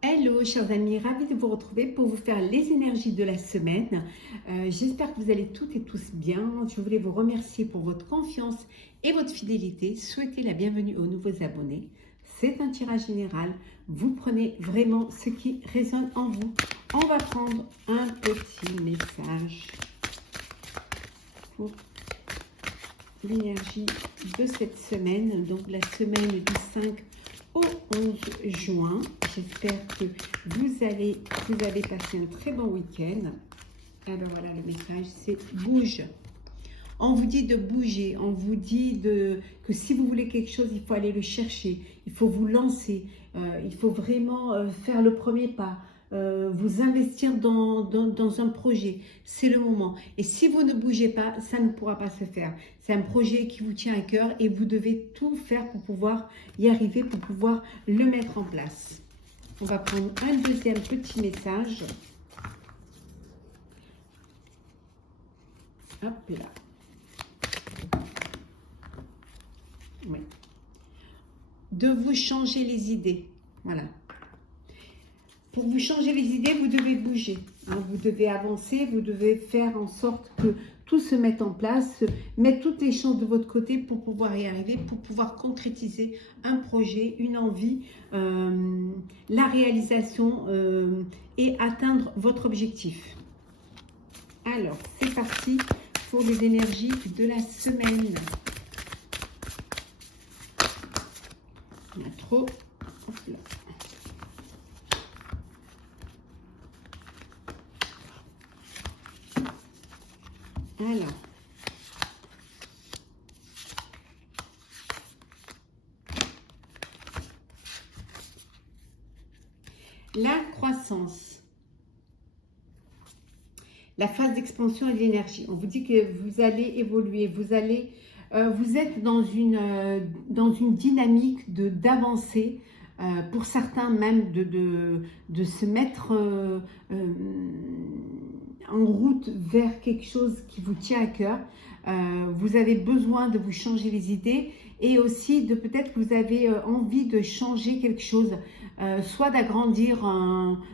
Hello chers amis, ravie de vous retrouver pour vous faire les énergies de la semaine. J'espère que vous allez toutes et tous bien. Je voulais vous remercier pour votre confiance et votre fidélité. Souhaiter la bienvenue aux nouveaux abonnés. C'est un tirage général. Vous prenez vraiment ce qui résonne en vous. On va prendre un petit message pour l'énergie de cette semaine. Donc la semaine du 5 au 11 juin. J'espère que vous avez passé un très bon week-end. Alors voilà, le message, c'est bouge. On vous dit de bouger, on vous dit que si vous voulez quelque chose, il faut aller le chercher, il faut vous lancer, il faut vraiment faire le premier pas, vous investir dans un projet. C'est le moment. Et si vous ne bougez pas, ça ne pourra pas se faire. C'est un projet qui vous tient à cœur et vous devez tout faire pour pouvoir y arriver, pour pouvoir le mettre en place. On va prendre un deuxième petit message. Hop là. Oui. De vous changer les idées. Voilà. Pour vous changer les idées, vous devez bouger. Hein, vous devez avancer, vous devez faire en sorte que tout se mette en place, mettre toutes les chances de votre côté pour pouvoir y arriver, pour pouvoir concrétiser un projet, une envie, la réalisation et atteindre votre objectif. Alors, c'est parti pour les énergies de la semaine. Il y en a trop. Hop là. Alors, la croissance, la phase d'expansion et de l'énergie. On vous dit que vous allez évoluer, vous êtes dans une dynamique d'avancer, pour certains même de se mettre en route vers quelque chose qui vous tient à cœur. Vous avez besoin de vous changer les idées et aussi de peut-être que vous avez envie de changer quelque chose, soit d'agrandir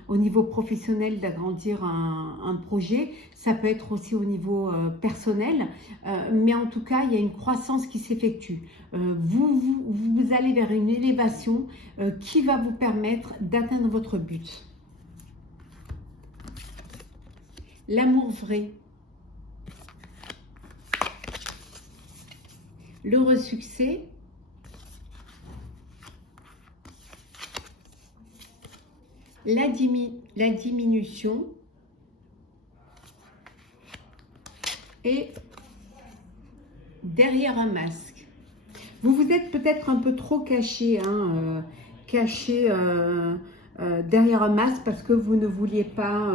au niveau professionnel, d'agrandir un projet. Ça peut être aussi au niveau personnel, mais en tout cas, il y a une croissance qui s'effectue. Vous allez vers une élévation qui va vous permettre d'atteindre votre but. L'amour vrai, l'heureux succès, la diminution et derrière un masque. Vous vous êtes peut-être un peu trop caché, derrière un masque parce que vous ne vouliez pas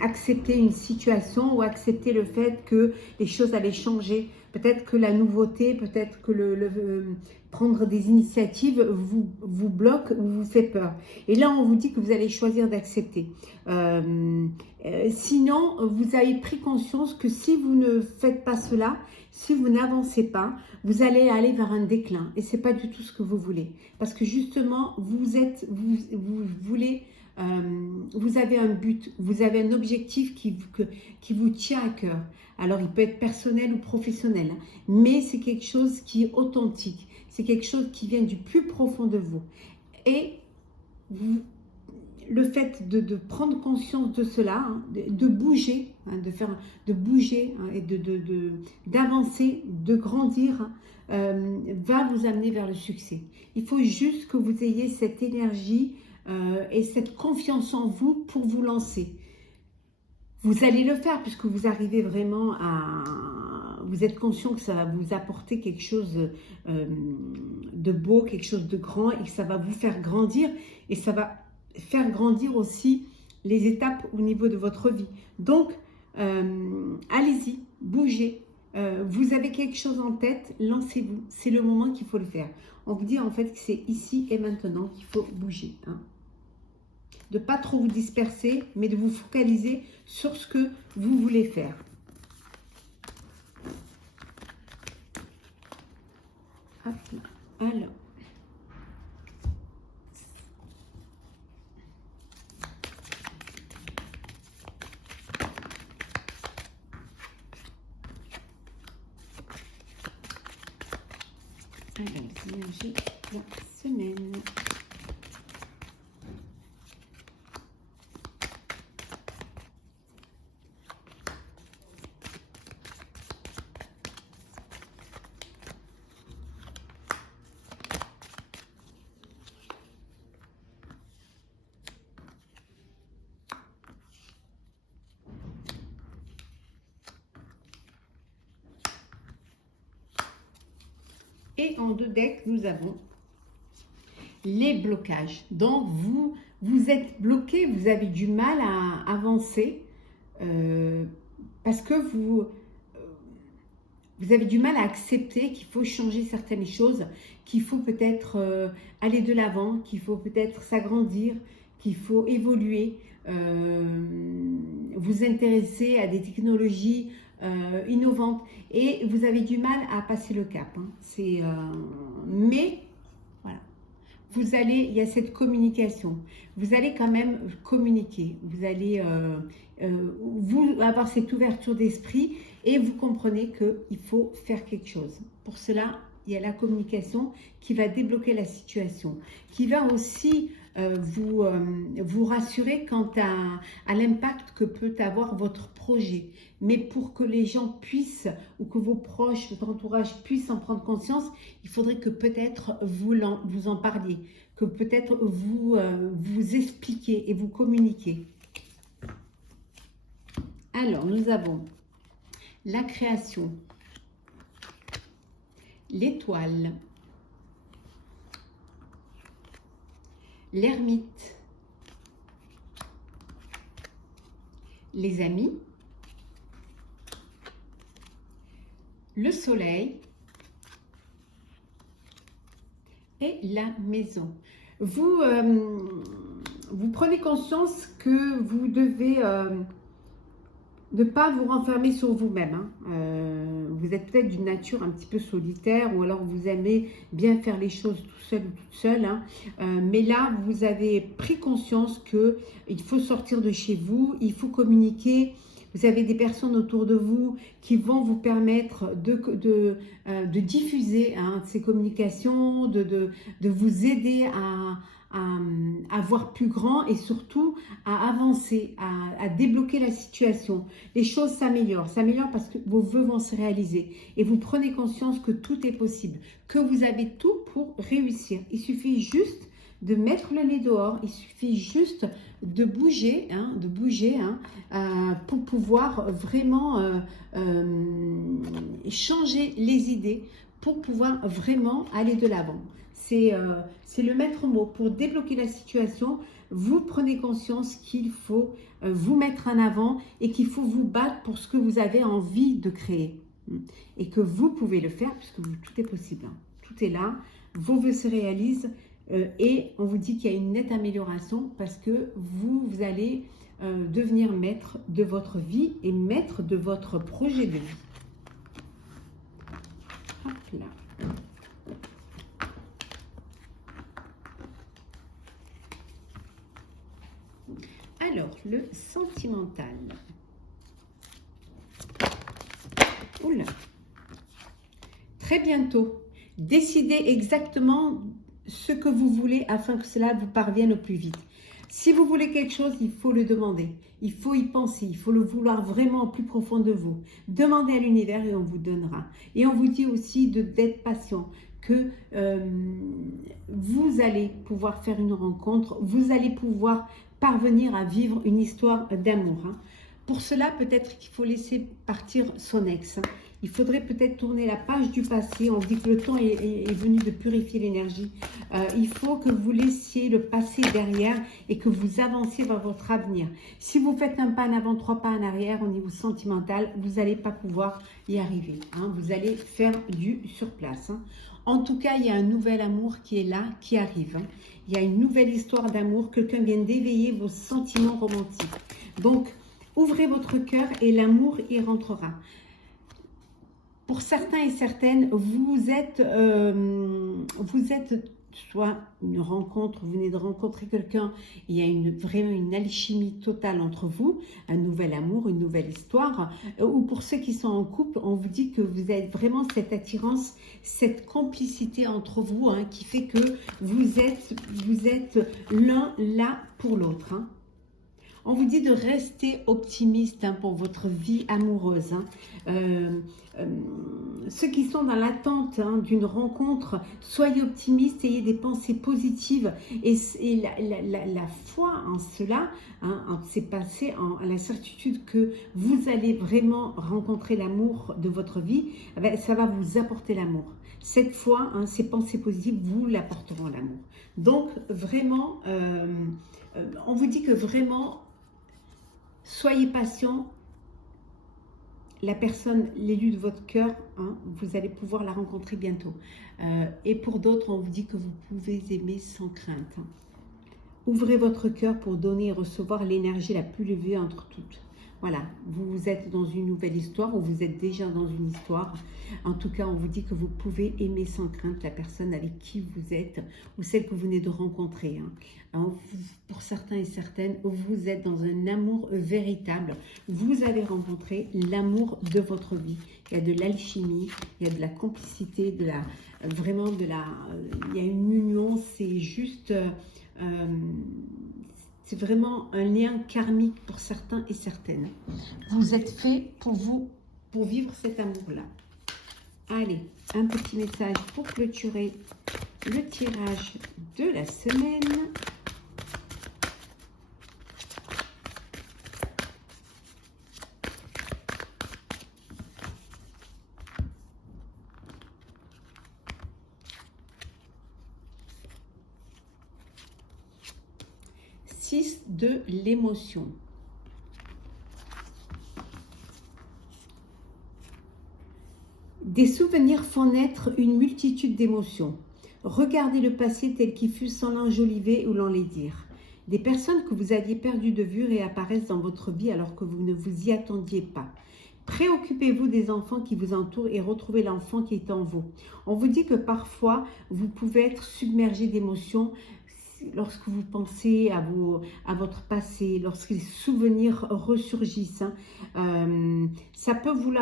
accepter une situation ou accepter le fait que les choses allaient changer. Peut-être que la nouveauté, peut-être que prendre des initiatives vous bloque ou vous fait peur. Et là, on vous dit que vous allez choisir d'accepter. Sinon, vous avez pris conscience que si vous ne faites pas cela, si vous n'avancez pas, vous allez aller vers un déclin. Et ce n'est pas du tout ce que vous voulez. Parce que justement, vous avez un but, vous avez un objectif qui vous tient à cœur. Alors, il peut être personnel ou professionnel, hein, mais c'est quelque chose qui est authentique. C'est quelque chose qui vient du plus profond de vous. Et le fait de prendre conscience de cela, hein, de bouger, hein, de bouger hein, et d'avancer, de grandir, va vous amener vers le succès. Il faut juste que vous ayez cette énergie et cette confiance en vous pour vous lancer. Vous allez le faire puisque vous arrivez vraiment vous êtes conscient que ça va vous apporter quelque chose de beau, quelque chose de grand et que ça va vous faire grandir et ça va faire grandir aussi les étapes au niveau de votre vie. Donc, allez-y, bougez. Vous avez quelque chose en tête, lancez-vous. C'est le moment qu'il faut le faire. On vous dit en fait que c'est ici et maintenant qu'il faut bouger. Hein. De ne pas trop vous disperser, mais de vous focaliser sur ce que vous voulez faire. Hop là. Alors, Énergie de la semaine. Et en deux decks, nous avons les blocages. Donc, vous êtes bloqué, vous avez du mal à avancer parce que vous avez du mal à accepter qu'il faut changer certaines choses, qu'il faut peut-être aller de l'avant, qu'il faut peut-être s'agrandir, qu'il faut évoluer, vous intéresser à des technologies innovantes et vous avez du mal à passer le cap. Hein. Mais voilà, il y a cette communication. Vous allez quand même communiquer. Vous allez avoir cette ouverture d'esprit et vous comprenez qu'il faut faire quelque chose. Pour cela, il y a la communication qui va débloquer la situation, qui va aussi vous rassurer quant à l'impact que peut avoir votre projet. Mais pour que les gens puissent, ou que vos proches, votre entourage puissent en prendre conscience, il faudrait que peut-être vous en parliez, que peut-être vous expliquiez et vous communiquiez. Alors, nous avons la création, l'étoile, l'ermite, les amis, le soleil et la maison. Vous prenez conscience que vous devez ne pas vous renfermer sur vous-même. Hein. Vous êtes peut-être d'une nature un petit peu solitaire ou alors vous aimez bien faire les choses tout seul ou toute seule. Hein. Mais là, vous avez pris conscience qu'il faut sortir de chez vous, il faut communiquer. Vous avez des personnes autour de vous qui vont vous permettre de diffuser ces communications, de vous aider à voir plus grand et surtout à avancer, à débloquer la situation. Les choses s'améliorent parce que vos vœux vont se réaliser et vous prenez conscience que tout est possible, que vous avez tout pour réussir. Il suffit juste de mettre le nez dehors, il suffit juste de bouger, pour pouvoir vraiment changer les idées, pour pouvoir vraiment aller de l'avant. C'est le maître mot. Pour débloquer la situation, vous prenez conscience qu'il faut vous mettre en avant et qu'il faut vous battre pour ce que vous avez envie de créer. Et que vous pouvez le faire puisque tout est possible. Hein. Tout est là, vos vœux se réalisent et on vous dit qu'il y a une nette amélioration parce que vous allez devenir maître de votre vie et maître de votre projet de vie. Hop là. Alors, le sentimental. Oula. Très bientôt, décidez exactement ce que vous voulez afin que cela vous parvienne au plus vite. Si vous voulez quelque chose, il faut le demander. Il faut y penser, il faut le vouloir vraiment au plus profond de vous. Demandez à l'univers et on vous donnera. Et on vous dit aussi d'être patient, que vous allez pouvoir faire une rencontre, vous allez pouvoir parvenir à vivre une histoire d'amour. Hein. Pour cela, peut-être qu'il faut laisser partir son ex. Hein. Il faudrait peut-être tourner la page du passé. On dit que le temps est venu de purifier l'énergie. Il faut que vous laissiez le passé derrière et que vous avanciez vers votre avenir. Si vous faites un pas en avant, 3 pas en arrière au niveau sentimental, vous n'allez pas pouvoir y arriver. Hein. Vous allez faire du sur place. Hein. En tout cas, il y a un nouvel amour qui est là, qui arrive. Hein. Il y a une nouvelle histoire d'amour. Quelqu'un vient d'éveiller vos sentiments romantiques. Donc, ouvrez votre cœur et l'amour y rentrera. Pour certains et certaines, vous êtes soit une rencontre, vous venez de rencontrer quelqu'un, il y a vraiment une alchimie totale entre vous, un nouvel amour, une nouvelle histoire, ou pour ceux qui sont en couple, on vous dit que vous avez vraiment cette attirance, cette complicité entre vous, hein, qui fait que vous êtes l'un là pour l'autre, hein. On vous dit de rester optimiste, hein, pour votre vie amoureuse, hein. Ceux qui sont dans l'attente, hein, d'une rencontre, soyez optimistes, ayez des pensées positives et la foi en cela, hein, c'est passer à la certitude que vous allez vraiment rencontrer l'amour de votre vie, eh bien, ça va vous apporter l'amour. Cette foi, hein, ces pensées positives vous l'apporteront l'amour. Donc vraiment, on vous dit que vraiment, soyez patient, la personne, l'élu de votre cœur, hein, vous allez pouvoir la rencontrer bientôt. Et pour d'autres, on vous dit que vous pouvez aimer sans crainte, hein. Ouvrez votre cœur pour donner et recevoir l'énergie la plus élevée entre toutes. Voilà, vous êtes dans une nouvelle histoire ou vous êtes déjà dans une histoire. En tout cas, on vous dit que vous pouvez aimer sans crainte la personne avec qui vous êtes ou celle que vous venez de rencontrer, hein. Alors, pour certains et certaines, vous êtes dans un amour véritable. Vous allez rencontrer l'amour de votre vie. Il y a de l'alchimie, il y a de la complicité, il y a une union, c'est juste... c'est vraiment un lien karmique pour certains et certaines. Vous êtes fait pour vivre cet amour-là. Allez, un petit message pour clôturer le tirage de la semaine. De l'émotion. Des souvenirs font naître une multitude d'émotions. Regardez le passé tel qu'il fut sans l'enjoliver ou l'enlaidir. Des personnes que vous aviez perdues de vue réapparaissent dans votre vie alors que vous ne vous y attendiez pas. Préoccupez-vous des enfants qui vous entourent et retrouvez l'enfant qui est en vous. On vous dit que parfois, vous pouvez être submergé d'émotions lorsque vous pensez à votre passé, lorsque les souvenirs ressurgissent, hein. Ça peut vous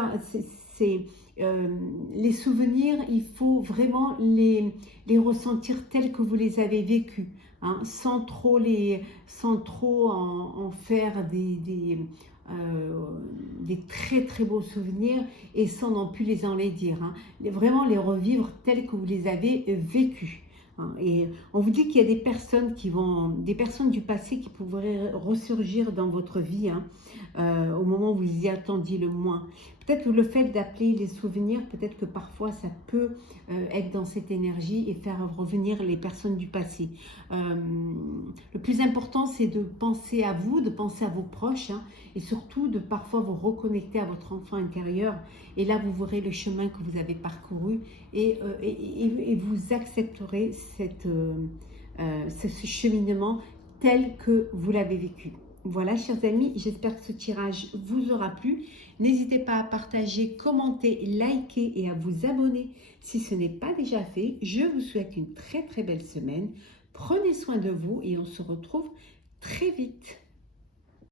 les souvenirs, il faut vraiment les ressentir tels que vous les avez vécus, hein, sans trop en faire des très très beaux souvenirs et sans non plus les enlaidir, hein. Vraiment les revivre tels que vous les avez vécus. Et on vous dit qu'il y a des personnes du passé qui pourraient ressurgir dans votre vie, hein, au moment où vous y attendiez le moins. Peut-être que le fait d'appeler les souvenirs, peut-être que parfois ça peut être dans cette énergie et faire revenir les personnes du passé. Le plus important, c'est de penser à vous, de penser à vos proches, hein, et surtout de parfois vous reconnecter à votre enfant intérieur. Et là, vous verrez le chemin que vous avez parcouru et vous accepterez ce cheminement tel que vous l'avez vécu. Voilà, chers amis, j'espère que ce tirage vous aura plu. N'hésitez pas à partager, commenter, liker et à vous abonner si ce n'est pas déjà fait. Je vous souhaite une très très belle semaine. Prenez soin de vous et on se retrouve très vite.